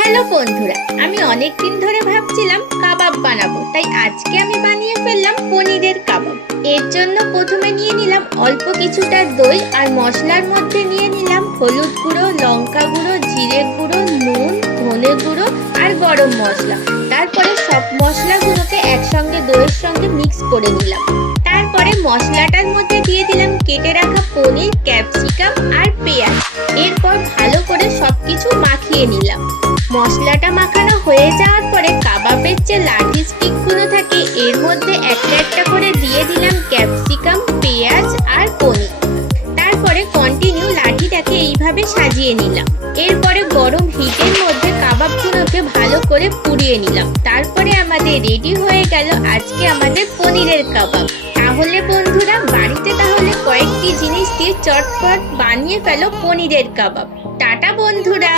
Hello বন্ধুরা, আমি অনেক দিন ধরে ভাবছিলাম কাবাব বানাবো, তাই আজকে আমি বানিয়ে ফেললাম পনিরের কাবাব। এর জন্য প্রথমে নিয়ে নিলাম অল্প কিছুটা দই, আর মশলার মধ্যে নিয়ে নিলাম হলুদ গুঁড়ো, লঙ্কা গুঁড়ো, জিরে গুঁড়ো, নুন, ধনে গুঁড়ো আর গরম মশলা। তারপরে সব মশলাগুলোকে একসঙ্গে দইয়ের সঙ্গে মিক্স করে নিলাম। তারপরে মশলাটার মধ্যে দিয়ে দিলাম কেটে রাখা পনির, ক্যাপসিকাম আর পেঁয়াজ। এরপর ভালো করে সবকিছু মাখিয়ে নিলাম। মশলাটা মাখানো হয়ে যাওয়ার পরে কাবাবের যে লাঠি স্টিকগুলো থাকে এর মধ্যে একটা একটা করে দিয়ে দিলাম ক্যাপসিকাম, পেঁয়াজ আর পনির। তারপরে কন্টিনিউ লাঠিটাকে এইভাবে সাজিয়ে নিলাম। এরপরে গরম হিটের মধ্যে কাবাবগুলোকে ভালো করে পুড়িয়ে নিলাম। তারপরে আমাদের রেডি হয়ে গেল আজকে আমাদের পনিরের কাবাব। তাহলে বন্ধুরা, বাড়িতে তাহলে কয়েকটি জিনিস দিয়ে চটপট বানিয়ে ফেলো পনিরের কাবাব। টাটা বন্ধুরা।